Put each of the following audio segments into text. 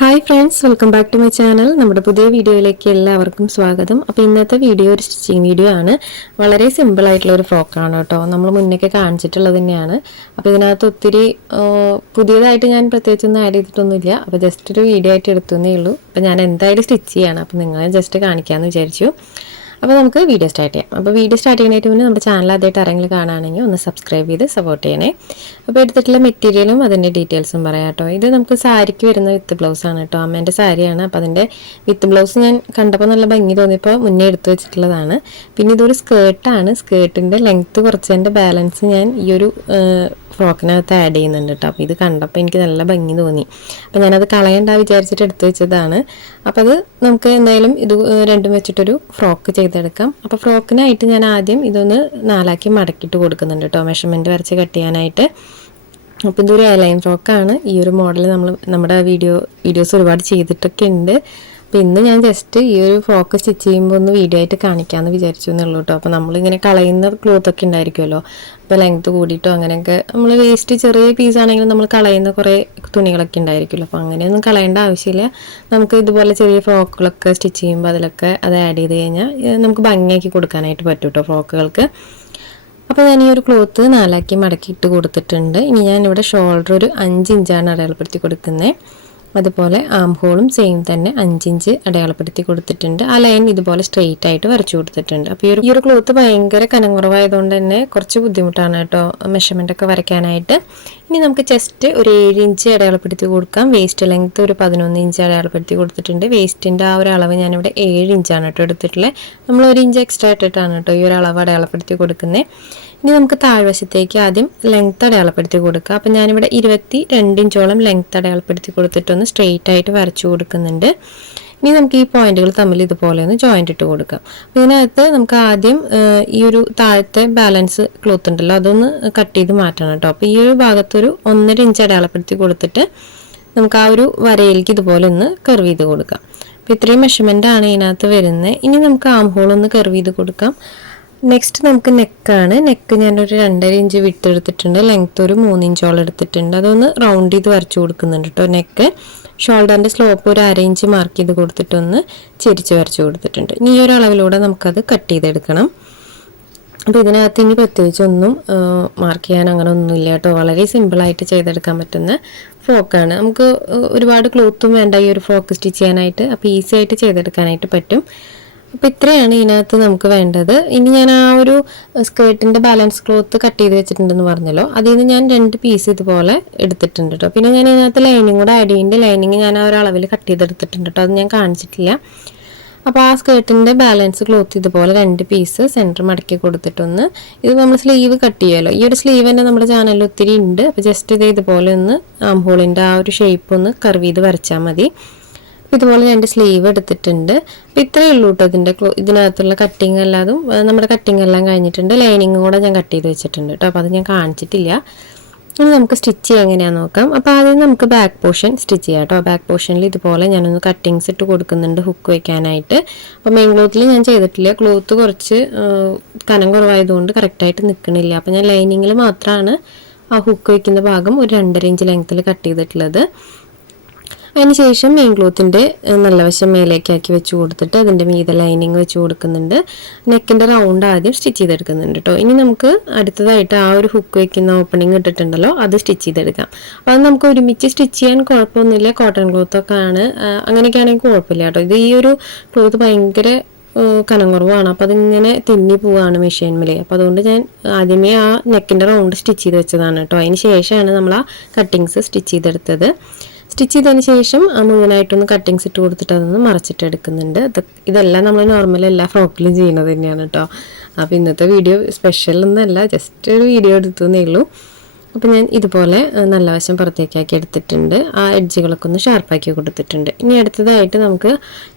Hi friends, welcome back to my channel. നമ്മുടെ പുതിയ വീഡിയോയിലേക്ക് എല്ലാവർക്കും സ്വാഗതം. അപ്പോൾ ഇന്നത്തെ വീഡിയോ ഒരു സ്റ്റിച്ചിങ് വീഡിയോ ആണ്. വളരെ സിമ്പിൾ ആയിട്ടുള്ള ഒരു ഫ്രോക്കാണ് കേട്ടോ. നമ്മൾ മുന്നേക്ക് കാണിച്ചിട്ടുള്ളത് തന്നെയാണ്. അപ്പോൾ ഇതിനകത്ത് ഒത്തിരി പുതിയതായിട്ട് ഞാൻ പ്രത്യേകിച്ചൊന്നും ആഡ് ചെയ്തിട്ടൊന്നുമില്ല. അപ്പോൾ ജസ്റ്റ് ഒരു വീഡിയോ ആയിട്ട് എടുത്തേ ഉള്ളൂ. അപ്പോൾ ഞാൻ എന്തായാലും സ്റ്റിച്ച് ചെയ്യാണ്. അപ്പോൾ നിങ്ങളെ ജസ്റ്റ് കാണിക്കാമെന്ന് വിചാരിച്ചു. അപ്പോൾ നമുക്ക് വീഡിയോ സ്റ്റാർട്ട് ചെയ്യാം. അപ്പോൾ വീഡിയോ സ്റ്റാർട്ട് ചെയ്യുന്നതിന് മുന്നേ നമ്മുടെ ചാനൽ ആദ്യമായിട്ട് ആരെങ്കിലും കാണുകയാണെങ്കിൽ ഒന്ന് സബ്സ്ക്രൈബ് ചെയ്ത് സപ്പോർട്ട് ചെയ്യണേ. അപ്പോൾ എടുത്തിട്ടുള്ള മെറ്റീരിയലും അതിൻ്റെ ഡീറ്റെയിൽസും പറയാം കേട്ടോ. ഇത് നമുക്ക് സാരിക്ക് വരുന്ന വിത്ത് ബ്ലൗസാണ് കേട്ടോ. അമ്മേൻ്റെ സാരിയാണ്. അപ്പോൾ അതിൻ്റെ വിത്ത് ബ്ലൗസ് ഞാൻ കണ്ടപ്പോൾ നല്ല ഭംഗി തോന്നിയപ്പോൾ മുന്നേ എടുത്തു വെച്ചിട്ടുള്ളതാണ്. പിന്നെ ഇതൊരു സ്കേർട്ടാണ്. സ്കേർട്ടിൻ്റെ ലെങ്ത്ത് കുറച്ചതിൻ്റെ ബാലൻസ് ഞാൻ ഈ ഒരു ഫ്രോക്കിനകത്ത് ആഡ് ചെയ്യുന്നുണ്ട് കേട്ടോ. അപ്പോൾ ഇത് കണ്ടപ്പോൾ എനിക്ക് നല്ല ഭംഗി തോന്നി. അപ്പോൾ ഞാനത് കളയണ്ട വിചാരിച്ചിട്ട് എടുത്തു വെച്ചതാണ്. അപ്പോൾ അത് നമുക്ക് എന്തായാലും ഇത് രണ്ടും വെച്ചിട്ടൊരു ഫ്രോക്ക് ചെയ്തെടുക്കാം. അപ്പോൾ ഫ്രോക്കിനായിട്ട് ഞാൻ ആദ്യം ഇതൊന്ന് നാലാക്കി മടക്കിയിട്ട് കൊടുക്കുന്നുണ്ട് കേട്ടോ, മെഷർമെൻറ്റ് വരച്ച് കട്ട് ചെയ്യാനായിട്ട്. അപ്പോൾ ഇതൊരു എയർലൈൻ ഫ്രോക്കാണ്. ഈ ഒരു മോഡൽ നമ്മുടെ വീഡിയോസ് ഒരുപാട് ചെയ്തിട്ടൊക്കെ ഉണ്ട്. അപ്പോൾ ഇന്ന് ഞാൻ ജസ്റ്റ് ഈ ഒരു ഫ്രോക്ക് സ്റ്റിച്ച് ചെയ്യുമ്പോൾ ഒന്ന് വീഡിയോ ആയിട്ട് കാണിക്കാമെന്ന് വിചാരിച്ചു എന്നുള്ളൂ കേട്ടോ. അപ്പോൾ നമ്മളിങ്ങനെ കളയുന്ന ക്ലോത്തൊക്കെ ഉണ്ടായിരിക്കുമല്ലോ, അപ്പോൾ ലെങ്ത്ത് കൂടിയിട്ടോ അങ്ങനെയൊക്കെ നമ്മൾ വേസ്റ്റ് ചെറിയ പീസാണെങ്കിലും നമ്മൾ കളയുന്ന കുറേ തുണികളൊക്കെ ഉണ്ടായിരിക്കുമല്ലോ. അപ്പോൾ അങ്ങനെയൊന്നും കളയേണ്ട ആവശ്യമില്ല. നമുക്ക് ഇതുപോലെ ചെറിയ ഫ്രോക്കുകളൊക്കെ സ്റ്റിച്ച് ചെയ്യുമ്പോൾ അതിലൊക്കെ അത് ആഡ് ചെയ്ത് കഴിഞ്ഞാൽ നമുക്ക് ഭംഗിയാക്കി കൊടുക്കാനായിട്ട് പറ്റും കേട്ടോ ഫ്രോക്കുകൾക്ക്. അപ്പോൾ ഞാൻ ഈ ഒരു ക്ലോത്ത് നാലാക്കി മടക്കിയിട്ട് കൊടുത്തിട്ടുണ്ട്. ഇനി ഞാനിവിടെ ഷോൾഡർ ഒരു 5 ഇഞ്ചാണ് അടയാളപ്പെടുത്തി കൊടുക്കുന്നത്. അതുപോലെ ആം ഹോളും സെയിം തന്നെ 5 ഇഞ്ച് അടയാളപ്പെടുത്തി കൊടുത്തിട്ടുണ്ട്. ആ ലൈൻ ഇതുപോലെ സ്ട്രെയിറ്റ് ആയിട്ട് വരച്ചു കൊടുത്തിട്ടുണ്ട്. അപ്പോൾ ഈ ഒരു ക്ലോത്ത് ഭയങ്കര കനം കുറവായതുകൊണ്ട് തന്നെ കുറച്ച് ബുദ്ധിമുട്ടാണ് കേട്ടോ മെഷർമെൻ്റ് ഒക്കെ വരയ്ക്കാനായിട്ട്. ഇനി നമുക്ക് ചെസ്റ്റ് ഒരു 7 ഇഞ്ച് അടയാളപ്പെടുത്തി കൊടുക്കാം. വേസ്റ്റ് ലെങ്ത്ത് ഒരു 11 ഇഞ്ച് അടയാളപ്പെടുത്തി കൊടുത്തിട്ടുണ്ട്. വേസ്റ്റിൻ്റെ ആ ഒരു അളവ് ഞാനിവിടെ 7 ഇഞ്ചാണ് കേട്ടോ എടുത്തിട്ടുള്ളത്. നമ്മൾ 1 ഇഞ്ച് എക്സ്ട്രാ ഇട്ടിട്ടാണ് കേട്ടോ ഈ ഒരു അളവ് അടയാളപ്പെടുത്തി കൊടുക്കുന്നത്. ഇനി നമുക്ക് താഴ്വശത്തേക്ക് ആദ്യം ലെങ്ത്ത് അടയാളപ്പെടുത്തി കൊടുക്കുക. അപ്പം ഞാനിവിടെ 22 ഇഞ്ചോളം ലെങ്ത്ത് അടയാളപ്പെടുത്തി കൊടുത്തിട്ടൊന്ന് സ്ട്രെയിറ്റ് ആയിട്ട് വരച്ചു കൊടുക്കുന്നുണ്ട്. ഇനി നമുക്ക് ഈ പോയിന്റുകൾ തമ്മിൽ ഇതുപോലെ ഒന്ന് ജോയിൻ്റ് ഇട്ട് കൊടുക്കാം. അപ്പോൾ ഇതിനകത്ത് നമുക്ക് ആദ്യം ഈ ഒരു താഴത്തെ ബാലൻസ് ക്ലോത്ത് ഉണ്ടല്ലോ അതൊന്ന് കട്ട് ചെയ്ത് മാറ്റണം കേട്ടോ. അപ്പോൾ ഈ ഒരു ഭാഗത്തൊരു 1.5 ഇഞ്ച് അടയാളപ്പെടുത്തി കൊടുത്തിട്ട് നമുക്ക് ആ ഒരു വരയിലേക്ക് ഇതുപോലെ ഒന്ന് കർവ് ചെയ്ത് കൊടുക്കാം. അപ്പോൾ ഇത്രയും മെഷർമെൻ്റ് ആണ് ഇതിനകത്ത് വരുന്നത്. ഇനി നമുക്ക് ആം ഹോൾ ഒന്ന് കർവ് ചെയ്ത് കൊടുക്കാം. നെക്സ്റ്റ് നമുക്ക് നെക്കാണ്. നെക്ക് ഞാനൊരു 2.5 ഇഞ്ച് വിട്ട് എടുത്തിട്ടുണ്ട്. ലെങ്ത്ത് ഒരു 3 ഇഞ്ചോളം എടുത്തിട്ടുണ്ട്. അതൊന്ന് റൗണ്ട് ചെയ്ത് വരച്ചു കൊടുക്കുന്നുണ്ട് കേട്ടോ. നെക്ക് ഷോൾഡറിൻ്റെ സ്ലോപ്പ് ഒരു 1/2 ഇഞ്ച് മാർക്ക് ചെയ്ത് കൊടുത്തിട്ടൊന്ന് ചെരിച്ച് വരച്ചു കൊടുത്തിട്ടുണ്ട്. ഇനി ഈ ഒരു അളവിലൂടെ നമുക്കത് കട്ട് ചെയ്തെടുക്കണം. അപ്പോൾ ഇതിനകത്ത് ഇനി പ്രത്യേകിച്ച് ഒന്നും മാർക്ക് ചെയ്യാൻ അങ്ങനെ ഒന്നുമില്ല കേട്ടോ. വളരെ സിമ്പിളായിട്ട് ചെയ്തെടുക്കാൻ പറ്റുന്ന ഫ്രോക്കാണ്. നമുക്ക് ഒരുപാട് ക്ലോത്തും വേണ്ട ഈ ഒരു ഫ്രോക്ക് സ്റ്റിച്ച് ചെയ്യാനായിട്ട്. അപ്പോൾ ഈസി ആയിട്ട് ചെയ്തെടുക്കാനായിട്ട് പറ്റും. അപ്പോൾ ഇത്രയാണ് ഇതിനകത്ത് നമുക്ക് വേണ്ടത്. ഇനി ഞാൻ ആ ഒരു സ്കേർട്ടിൻ്റെ ബാലൻസ് ക്ലോത്ത് കട്ട് ചെയ്ത് വെച്ചിട്ടുണ്ടെന്ന് പറഞ്ഞല്ലോ, അതിൽ നിന്ന് ഞാൻ 2 പീസ് ഇതുപോലെ എടുത്തിട്ടുണ്ട് കേട്ടോ. പിന്നെ ഞാൻ ഇതിനകത്ത് ലൈനിങ് കൂടെ ആഡ് ചെയ്യുന്നുണ്ട്. ലൈനിങ് ഞാൻ ആ ഒരു അളവിൽ കട്ട് ചെയ്തെടുത്തിട്ടുണ്ട് കേട്ടോ, അത് ഞാൻ കാണിച്ചിട്ടില്ല. അപ്പോൾ ആ സ്കേർട്ടിൻ്റെ ബാലൻസ് ക്ലോത്ത് ഇതുപോലെ 2 പീസ് സെൻറ്റർ മടക്കി കൊടുത്തിട്ടൊന്ന് ഇത് നമ്മൾ സ്ലീവ് കട്ട് ചെയ്യുമല്ലോ, ഈ ഒരു സ്ലീവ് തന്നെ നമ്മുടെ ചാനലിൽ ഒത്തിരി ഉണ്ട്. അപ്പോൾ ജസ്റ്റ് ഇതുപോലെ ഒന്ന് ആം ഹോളിൻ്റെ ആ ഒരു ഷേപ്പ് ഒന്ന് കർവ് ചെയ്ത് വരച്ചാൽ മതി. ഇതുപോലെ 2 സ്ലീവ് എടുത്തിട്ടുണ്ട്. അപ്പോൾ ഇത്രയേ ഉള്ളൂ കേട്ടോ ഇതിനകത്തുള്ള കട്ടിങ്. അല്ലാതും നമ്മുടെ കട്ടിങ് എല്ലാം കഴിഞ്ഞിട്ടുണ്ട്. ലൈനിങ്ങും കൂടെ ഞാൻ കട്ട് ചെയ്ത് വെച്ചിട്ടുണ്ട് കേട്ടോ. അപ്പോൾ അത് ഞാൻ കാണിച്ചിട്ടില്ല. ഇനി നമുക്ക് സ്റ്റിച്ച് ചെയ്യാൻ എങ്ങനെയാണെന്ന് നോക്കാം. അപ്പോൾ ആദ്യം നമുക്ക് ബാക്ക് പോർഷൻ സ്റ്റിച്ച് ചെയ്യാം കേട്ടോ. ബാക്ക് പോർഷനിൽ ഇതുപോലെ ഞാനൊന്ന് കട്ടിങ്സ് ഇട്ട് കൊടുക്കുന്നുണ്ട് ഹുക്ക് വയ്ക്കാനായിട്ട്. അപ്പോൾ മെയിൻ ക്ലോത്തിൽ ഞാൻ ചെയ്തിട്ടില്ല. ക്ലോത്ത് കുറച്ച് കനം കുറവായതുകൊണ്ട് കറക്റ്റായിട്ട് നിൽക്കണില്ല. അപ്പോൾ ഞാൻ ലൈനിങ്ങിൽ മാത്രമാണ് ആ ഹുക്ക് വയ്ക്കുന്ന ഭാഗം ഒരു 2.5 ഇഞ്ച് ലെങ്ത്തിൽ കട്ട് ചെയ്തിട്ടുള്ളത്. അതിനുശേഷം മെയിൻ ക്ലോത്തിൻ്റെ നല്ല വശം മേലേക്കാക്കി വെച്ച് കൊടുത്തിട്ട് അതിൻ്റെ മീതെ ലൈനിങ് വെച്ച് കൊടുക്കുന്നുണ്ട്. നെക്കിൻ്റെ റൗണ്ട് ആദ്യം സ്റ്റിച്ച് ചെയ്തെടുക്കുന്നുണ്ട് കേട്ടോ. ഇനി നമുക്ക് അടുത്തതായിട്ട് ആ ഒരു ഹുക്ക് വയ്ക്കുന്ന ഓപ്പണിങ് ഇട്ടിട്ടുണ്ടല്ലോ അത് സ്റ്റിച്ച് ചെയ്തെടുക്കാം. അപ്പോൾ അത് നമുക്ക് ഒരുമിച്ച് സ്റ്റിച്ച് ചെയ്യാൻ കുഴപ്പമൊന്നുമില്ല. കോട്ടൺ ക്ലോത്തൊക്കെ ആണ്, അങ്ങനെയൊക്കെ ആണെങ്കിൽ കുഴപ്പമില്ല കേട്ടോ. ഇത് ഈ ഒരു ക്ലോത്ത് ഭയങ്കര കനം കുറവാണ്. അപ്പോൾ അതിങ്ങനെ തിന്നി പോവാണ് മെഷീൻമേൽ. അപ്പോൾ അതുകൊണ്ട് ഞാൻ ആദ്യമേ ആ നെക്കിൻ്റെ റൗണ്ട് സ്റ്റിച്ച് ചെയ്ത് വെച്ചതാണ് കേട്ടോ. അതിന് ശേഷമാണ് നമ്മൾ ആ കട്ടിങ്സ് സ്റ്റിച്ച് ചെയ്തെടുത്തത്. സ്റ്റിച്ച് ചെയ്തതിന് ശേഷം മുഴുവനായിട്ടൊന്ന് കട്ടിങ്സ് ഇട്ട് കൊടുത്തിട്ട് അതൊന്ന് മറച്ചിട്ട് എടുക്കുന്നുണ്ട്. ഇതെല്ലാം നമ്മൾ നോർമൽ എല്ലാ ഫ്രോക്കിലും ചെയ്യുന്നത് തന്നെയാണ് കേട്ടോ. അപ്പോൾ ഇന്നത്തെ വീഡിയോ സ്പെഷ്യലൊന്നുമല്ല, ജസ്റ്റ് ഒരു വീഡിയോ എടുത്തതേ ഉള്ളൂ. അപ്പോൾ ഞാൻ ഇതുപോലെ നല്ല വശം പുറത്തേക്കാക്കി എടുത്തിട്ടുണ്ട്. ആ എഡ്ജുകളൊക്കെ ഒന്ന് ഷാർപ്പാക്കി കൊടുത്തിട്ടുണ്ട്. ഇനി അടുത്തതായിട്ട് നമുക്ക്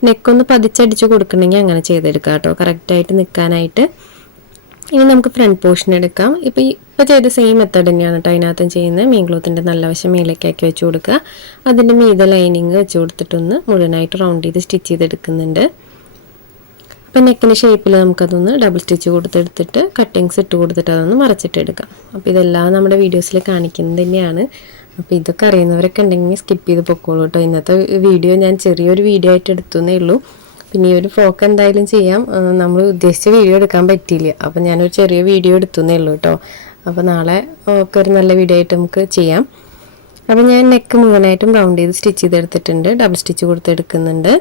നെക്കൊന്ന് പതിച്ചടിച്ച് കൊടുക്കണമെങ്കിൽ അങ്ങനെ ചെയ്തെടുക്കാം കേട്ടോ, കറക്റ്റായിട്ട് നിൽക്കാനായിട്ട്. ഇനി നമുക്ക് ഫ്രണ്ട് പോർഷൻ എടുക്കാം. ഇപ്പോൾ ചെയ്ത സെയിം മെത്തേഡ് തന്നെയാണ് കേട്ടോ അതിനകത്തും ചെയ്യുന്നത്. മെയിൻ ക്ലോത്തിൻ്റെ നല്ല വശം മേലേക്കാക്കി വെച്ച് കൊടുക്കുക. അതിൻ്റെ മീതെ ലൈനിങ് വെച്ച് കൊടുത്തിട്ടൊന്ന് മുഴുവനായിട്ട് റൗണ്ട് ചെയ്ത് സ്റ്റിച്ച് ചെയ്തെടുക്കുന്നുണ്ട്. അപ്പോൾ നെക്കിൻ്റെ ഷേപ്പിൽ നമുക്കതൊന്ന് ഡബിൾ സ്റ്റിച്ച് കൊടുത്തെടുത്തിട്ട് കട്ടിങ്സ് ഇട്ട് കൊടുത്തിട്ട് അതൊന്ന് മറച്ചിട്ടെടുക്കാം. അപ്പോൾ ഇതെല്ലാം നമ്മുടെ വീഡിയോസിൽ കാണിക്കുന്നത് തന്നെയാണ്. അപ്പോൾ ഇതൊക്കെ അറിയുന്നവരൊക്കെ ഉണ്ടെങ്കിൽ സ്കിപ്പ് ചെയ്ത് പൊക്കോളൂ കേട്ടോ. ഇന്നത്തെ വീഡിയോ ഞാൻ ചെറിയൊരു വീഡിയോ ആയിട്ട് എടുത്തുന്നേ ഉള്ളൂ. പിന്നെ ഈ ഒരു ഫ്രോക്ക് എന്തായാലും ചെയ്യാം, നമ്മൾ ഉദ്ദേശിച്ച വീഡിയോ എടുക്കാൻ പറ്റിയില്ല. അപ്പോൾ ഞാനൊരു ചെറിയ വീഡിയോ എടുത്തുന്നേ ഉള്ളൂ കേട്ടോ. അപ്പോൾ നാളെ ഒക്കെ ഒരു നല്ല വീഡിയോ ആയിട്ട് നമുക്ക് ചെയ്യാം. അപ്പോൾ ഞാൻ നെക്ക് മുഴുവനായിട്ടും റൗണ്ട് ചെയ്ത് സ്റ്റിച്ച് ചെയ്തെടുത്തിട്ടുണ്ട്, ഡബിൾ സ്റ്റിച്ച് കൊടുത്തെടുക്കുന്നുണ്ട്.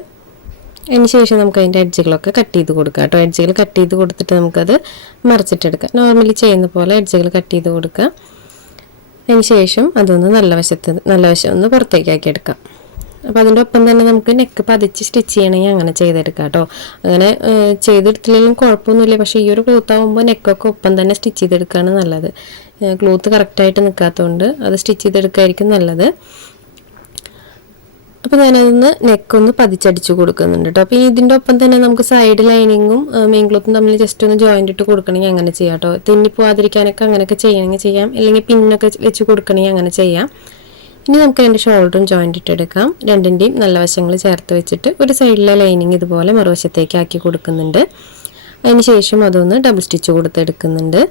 അതിന് ശേഷം നമുക്ക് അതിൻ്റെ എഡ്ജുകളൊക്കെ കട്ട് ചെയ്ത് കൊടുക്കാം കേട്ടോ. എഡ്ജുകൾ കട്ട് ചെയ്ത് കൊടുത്തിട്ട് നമുക്കത് മറിച്ചിട്ടെടുക്കാം. നോർമലി ചെയ്യുന്ന പോലെ എഡ്ജുകൾ കട്ട് ചെയ്ത് കൊടുക്കാം. അതിന് ശേഷം അതൊന്ന് നല്ല വശം ഒന്ന് പുറത്തേക്കാക്കി എടുക്കാം. അപ്പോൾ അതിൻ്റെ ഒപ്പം തന്നെ നമുക്ക് നെക്ക് പതിച്ച് സ്റ്റിച്ച് ചെയ്യണമെങ്കിൽ അങ്ങനെ ചെയ്തെടുക്കാം കേട്ടോ. അങ്ങനെ ചെയ്തെടുത്തില്ലെങ്കിലും കുഴപ്പമൊന്നുമില്ല. പക്ഷേ ഈ ഒരു ക്ലോത്ത് ആകുമ്പോൾ നെക്കൊക്കെ ഒപ്പം തന്നെ സ്റ്റിച്ച് ചെയ്തെടുക്കുകയാണ് നല്ലത്. ക്ലോത്ത് കറക്റ്റായിട്ട് നിൽക്കാത്തതുകൊണ്ട് അത് സ്റ്റിച്ച് ചെയ്തെടുക്കുകയായിരിക്കും നല്ലത്. അപ്പോൾ ഞാനതൊന്ന് നെക്കൊന്ന് പതിച്ചടിച്ച് കൊടുക്കുന്നുണ്ട് കേട്ടോ. അപ്പോൾ ഇതിൻ്റെ ഒപ്പം തന്നെ നമുക്ക് സൈഡ് ലൈനിങ്ങും മെയിൻ ക്ലോത്തും തമ്മിൽ ജസ്റ്റ് ഒന്ന് ജോയിൻ്റ് ഇട്ട് കൊടുക്കണമെങ്കിൽ അങ്ങനെ ചെയ്യാം കേട്ടോ. തെന്നിപ്പോവാതിരിക്കാനൊക്കെ അങ്ങനെയൊക്കെ ചെയ്യണമെങ്കിൽ ചെയ്യാം, അല്ലെങ്കിൽ പിന്നൊക്കെ വെച്ച് കൊടുക്കണമെങ്കിൽ അങ്ങനെ ചെയ്യാം. ഇനി നമുക്ക് അതിൻ്റെ ഷോൾഡറും ജോയിൻ്റ് ഇട്ടെടുക്കാം. രണ്ടിൻ്റെയും നല്ല വശങ്ങൾ ചേർത്ത് വെച്ചിട്ട് ഒരു സൈഡിലെ ലൈനിങ് ഇതുപോലെ മറുവശത്തേക്ക് ആക്കി കൊടുക്കുന്നുണ്ട്. അതിന് ശേഷം അതൊന്ന് ഡബിൾ സ്റ്റിച്ച് കൊടുത്തെടുക്കുന്നുണ്ട്.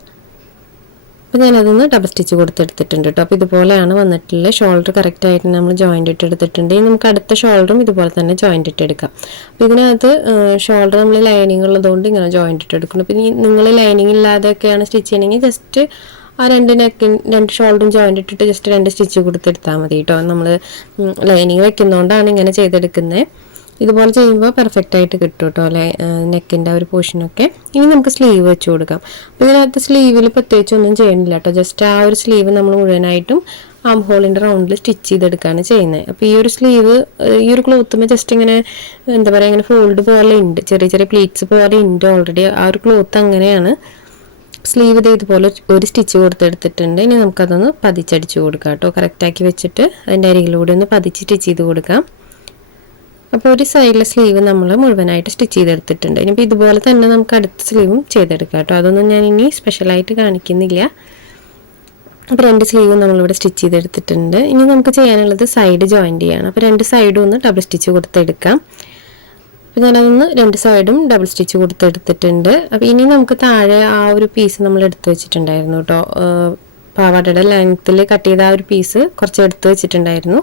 അപ്പോൾ ഞാനതൊന്ന് ഡബിൾ സ്റ്റിച്ച് കൊടുത്തെടുത്തിട്ടുണ്ട് കേട്ടോ. അപ്പോൾ ഇതുപോലെയാണ് വന്നിട്ടുള്ളത്. ഷോൾഡർ കറക്റ്റായിട്ട് നമ്മൾ ജോയിൻ്റ് ഇട്ടെടുത്തിട്ടുണ്ട്. ഇനി നമുക്ക് അടുത്ത ഷോൾഡറും ഇതുപോലെ തന്നെ ജോയിൻ്റ് ഇട്ടെടുക്കാം. അപ്പോൾ ഇതിനകത്ത് ഷോൾഡർ നമ്മൾ ലൈനിങ് ഉള്ളതുകൊണ്ട് ഇങ്ങനെ ജോയിൻ്റ് ഇട്ടെടുക്കണം. അപ്പോൾ നിങ്ങൾ ലൈനിങ് ഇല്ലാതെയൊക്കെയാണ് സ്റ്റിച്ച് ചെയ്യണമെങ്കിൽ ജസ്റ്റ് ആ രണ്ട് ഷോൾഡറും ജോയിൻ്റ് ഇട്ടിട്ട് ജസ്റ്റ് 2 സ്റ്റിച്ച് കൊടുത്തെടുത്താൽ മതി കേട്ടോ. നമ്മൾ ലൈനിങ് വെക്കുന്നതുകൊണ്ടാണ് ഇങ്ങനെ ചെയ്തെടുക്കുന്നത്. ഇതുപോലെ ചെയ്യുമ്പോൾ പെർഫെക്റ്റ് ആയിട്ട് കിട്ടും കേട്ടോ നെക്കിൻ്റെ ഒരു പോർഷനൊക്കെ. ഇനി നമുക്ക് സ്ലീവ് വെച്ച് കൊടുക്കാം. അപ്പോൾ ഇതിനകത്ത് സ്ലീവിൽ പ്രത്യേകിച്ച് ഒന്നും ചെയ്യണില്ല കേട്ടോ. ജസ്റ്റ് ആ ഒരു സ്ലീവ് നമ്മൾ മുഴുവനായിട്ടും ആം ഹോളിൻ്റെ റൗണ്ടിൽ സ്റ്റിച്ച് ചെയ്തെടുക്കുകയാണ് ചെയ്യുന്നത്. അപ്പോൾ ഈ ഒരു സ്ലീവ് ഈ ഒരു ക്ലോത്തുമ്പോൾ ജസ്റ്റ് ഇങ്ങനെ എന്താ പറയുക, ഇങ്ങനെ ഫോൾഡ് പോലെ ഉണ്ട്, ചെറിയ ചെറിയ പ്ലീറ്റ്സ് പോലെ ഉണ്ട് ഓൾറെഡി. ആ ഒരു ക്ലോത്ത് അങ്ങനെയാണ്. സ്ലീവ് ഇതുപോലെ ഒരു സ്റ്റിച്ച് കൊടുത്തെടുത്തിട്ടുണ്ട്. ഇനി നമുക്കതൊന്ന് പതിച്ചടിച്ച് കൊടുക്കാം കേട്ടോ. കറക്റ്റാക്കി വെച്ചിട്ട് അതിൻ്റെ അരികിലൂടെ ഒന്ന് പതിച്ച് സ്റ്റിച്ച് ചെയ്ത് കൊടുക്കാം. അപ്പോൾ ഒരു സൈഡിലെ സ്ലീവ് നമ്മൾ മുഴുവനായിട്ട് സ്റ്റിച്ച് ചെയ്തെടുത്തിട്ടുണ്ട്. ഇനിയിപ്പോൾ ഇതുപോലെ തന്നെ നമുക്ക് അടുത്ത സ്ലീവും ചെയ്തെടുക്കാം കേട്ടോ. അതൊന്നും ഞാൻ ഇനി സ്പെഷ്യലായിട്ട് കാണിക്കുന്നില്ല. അപ്പോൾ 2 സ്ലീവും നമ്മളിവിടെ സ്റ്റിച്ച് ചെയ്തെടുത്തിട്ടുണ്ട്. ഇനി നമുക്ക് ചെയ്യാനുള്ളത് സൈഡ് ജോയിൻ്റ് ചെയ്യണം. അപ്പോൾ 2 സൈഡും ഒന്ന് ഡബിൾ സ്റ്റിച്ച് കൊടുത്തെടുക്കാം. അപ്പോൾ ഞാനതൊന്ന് 2 സൈഡും ഡബിൾ സ്റ്റിച്ച് കൊടുത്തെടുത്തിട്ടുണ്ട്. അപ്പോൾ ഇനി നമുക്ക് താഴെ ആ ഒരു പീസ് നമ്മൾ എടുത്ത് വെച്ചിട്ടുണ്ടായിരുന്നു കേട്ടോ. പാവാടയുടെ ലെങ്ത്തിൽ കട്ട് ചെയ്ത ആ ഒരു പീസ് കുറച്ച് എടുത്ത് വെച്ചിട്ടുണ്ടായിരുന്നു.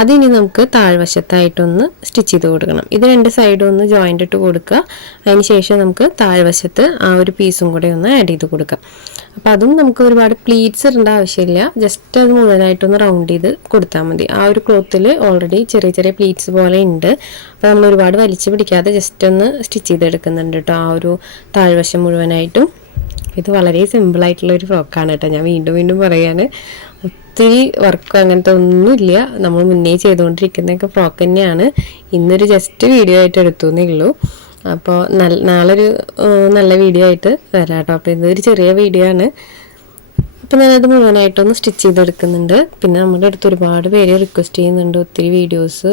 അതിനി നമുക്ക് താഴ്വശത്തായിട്ടൊന്ന് സ്റ്റിച്ച് ചെയ്ത് കൊടുക്കണം. ഇത് 2 സൈഡും ഒന്ന് ജോയിൻ്റ് ഇട്ട് കൊടുക്കുക. അതിന് ശേഷം നമുക്ക് താഴ്വശത്ത് ആ ഒരു പീസും കൂടെ ഒന്ന് ആഡ് ചെയ്ത് കൊടുക്കാം. അപ്പോൾ അതും നമുക്ക് ഒരുപാട് പ്ലീറ്റ്സ് ഇടേണ്ട ആവശ്യമില്ല. ജസ്റ്റ് അത് മുഴുവനായിട്ടൊന്ന് റൗണ്ട് ചെയ്ത് കൊടുത്താൽ മതി. ആ ഒരു ക്ലോത്തിൽ ഓൾറെഡി ചെറിയ ചെറിയ പ്ലീറ്റ്സ് പോലെ ഉണ്ട്. അപ്പോൾ നമ്മൾ ഒരുപാട് വലിച്ചു പിടിക്കാതെ ജസ്റ്റ് ഒന്ന് സ്റ്റിച്ച് ചെയ്തെടുക്കുന്നുണ്ട് കേട്ടോ ആ ഒരു താഴ്വശം മുഴുവനായിട്ടും. ഇത് വളരെ സിമ്പിളായിട്ടുള്ള ഒരു ഫ്രോക്കാണ് കേട്ടോ. ഞാൻ വീണ്ടും പറയാണ്, ഒത്തിരി വർക്ക് അങ്ങനത്തെ ഒന്നുമില്ല. നമ്മൾ മുന്നേ ചെയ്തുകൊണ്ടിരിക്കുന്നതൊക്കെ ഫ്രോക്ക് തന്നെയാണ്. ഇന്നൊരു ജസ്റ്റ് വീഡിയോ ആയിട്ട് എടുത്തുന്നേ ഉള്ളൂ. അപ്പോൾ നാളൊരു നല്ല വീഡിയോ ആയിട്ട് വരാം കേട്ടോ. അപ്പോൾ ഇതൊരു ചെറിയ വീഡിയോ ആണ്. അപ്പോൾ ഞാനത് മുഴുവനായിട്ടൊന്ന് സ്റ്റിച്ച് ചെയ്തെടുക്കുന്നുണ്ട്. പിന്നെ നമ്മുടെ അടുത്ത് ഒരുപാട് പേര് റിക്വസ്റ്റ് ചെയ്യുന്നുണ്ട് ഒത്തിരി വീഡിയോസ്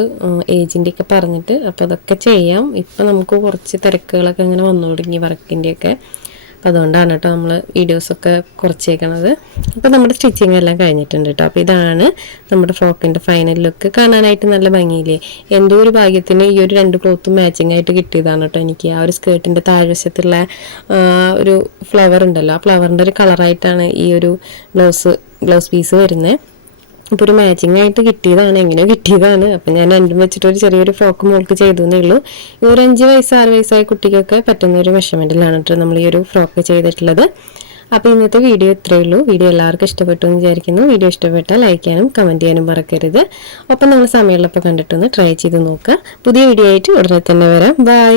ഏജിൻ്റെയൊക്കെ പറഞ്ഞിട്ട്. അപ്പോൾ അതൊക്കെ ചെയ്യാം. ഇപ്പം നമുക്ക് കുറച്ച് തിരക്കുകളൊക്കെ ഇങ്ങനെ വന്നു തുടങ്ങി വർക്കിൻ്റെയൊക്കെ. അപ്പോൾ അതുകൊണ്ടാണ് കേട്ടോ നമ്മൾ വീഡിയോസൊക്കെ കുറച്ചേക്കണത്. അപ്പോൾ നമ്മുടെ സ്റ്റിച്ചിങ് എല്ലാം കഴിഞ്ഞിട്ടുണ്ട് കേട്ടോ. അപ്പോൾ ഇതാണ് നമ്മുടെ ഫ്രോക്കിൻ്റെ ഫൈനൽ ലുക്ക്. കാണാനായിട്ട് നല്ല ഭംഗിയില്ലേ. എന്തോ ഒരു ഭാഗ്യത്തിന് ഈ ഒരു 2 ക്ലോത്തും മാച്ചിങ് ആയിട്ട് കിട്ടിയതാണ് കേട്ടോ എനിക്ക്. ആ ഒരു സ്കേർട്ടിൻ്റെ താഴ്വശത്തുള്ള ഒരു ഫ്ലവർ ഉണ്ടല്ലോ, ആ ഫ്ലവറിൻ്റെ ഒരു കളറായിട്ടാണ് ഈ ഒരു ബ്ലൗസ് പീസ് വരുന്നത്. അപ്പോൾ ഒരു മാച്ചിങ് ആയിട്ട് കിട്ടിയതാണ്, എങ്ങനെയോ കിട്ടിയതാണ്. അപ്പം ഞാൻ രണ്ടും വെച്ചിട്ട് ഒരു ചെറിയൊരു ഫ്രോക്ക് മോൾക്ക് ചെയ്തേ ഉള്ളൂ. ഈ ഒരു 5 വയസ്സ് 6 വയസ്സായ കുട്ടിക്കൊക്കെ പറ്റുന്ന ഒരു മെഷർമെൻറ്റിലാണ് കേട്ടോ നമ്മൾ ഈ ഒരു ഫ്രോക്ക് ചെയ്തിട്ടുള്ളത്. അപ്പോൾ ഇന്നത്തെ വീഡിയോ ഇത്രയേ ഉള്ളൂ. വീഡിയോ എല്ലാവർക്കും ഇഷ്ടപ്പെട്ടു എന്ന് വിചാരിക്കുന്നു. വീഡിയോ ഇഷ്ടപ്പെട്ടാൽ ലൈക്ക് ചെയ്യാനും കമൻറ്റ് ചെയ്യാനും മറക്കരുത്. ഒപ്പം നമ്മൾ സമയമുള്ളപ്പോൾ കണ്ടിട്ടൊന്ന് ട്രൈ ചെയ്ത് നോക്കുക. പുതിയ വീഡിയോ ആയിട്ട് ഉടനെ തന്നെ വരാം. ബൈ.